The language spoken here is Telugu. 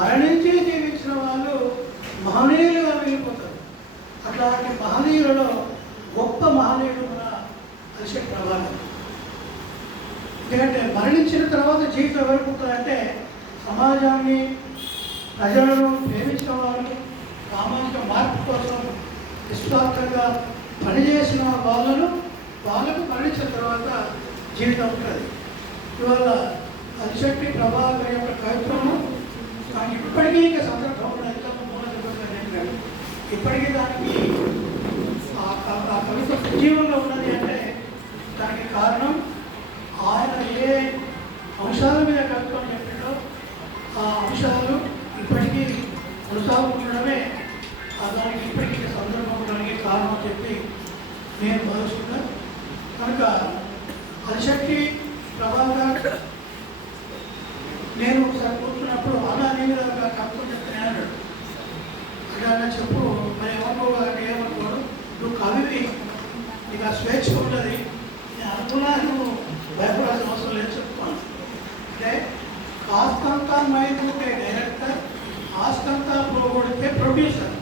మరణించి జీవించిన వాళ్ళు మహనీయులుగా మిగిలిపోతారు. అట్లాంటి మహనీయులలో గొప్ప మహనీయుడు మన అలిశెట్టి ప్రభాకర్. ఎందుకంటే మరణించిన తర్వాత జీవితం ఎవరుకుంటారంటే సమాజాన్ని, ప్రజలను ప్రేమించిన వాళ్ళు, సామాజిక మార్పు కోసం నిస్వార్థంగా పనిచేసిన వాళ్ళకు మరణించిన తర్వాత జీవితం ఉంటుంది. ఇవాళ అలిశెట్టి ప్రభాకర్ యొక్క కవిత్వము కానీ ఇప్పటికీ ఇంకా సందర్భంలో ఇప్పటికీ దానికి ఆ కవిత్వ సజీవంగా ఉన్నది అంటే దానికి కారణం ఆయన ఏ అంశాల మీద కవిత్వం చెప్పాడో ఆ అంశాలు ఇప్పటికీ కొనసాగుతుండడమే దానికి ఇప్పటికీ సందర్భం ఉండడానికి కారణం చెప్పి నేను భావిస్తున్నాను. కనుక అలిశెట్టి ప్రభాకర్ నేను ఒకసారి కూర్చున్నప్పుడు అలా నేను కవిత్వం చెప్తానే అన్నాడు. అలా చెప్పు మరి ఏమనుకోవాలంటే ఏమనుకోడు, నువ్వు కవివి, నీకు ఆ స్వేచ్ఛ ఉన్నది, నేను అనుకున్నా నువ్వు భయపడాల్సిన అవసరం లేదు చెప్పుకోను. అంటే కాస్తంతా మైకుంటే డైరెక్టర్, ఆస్తంతా పోగొడితే ప్రొడ్యూసర్.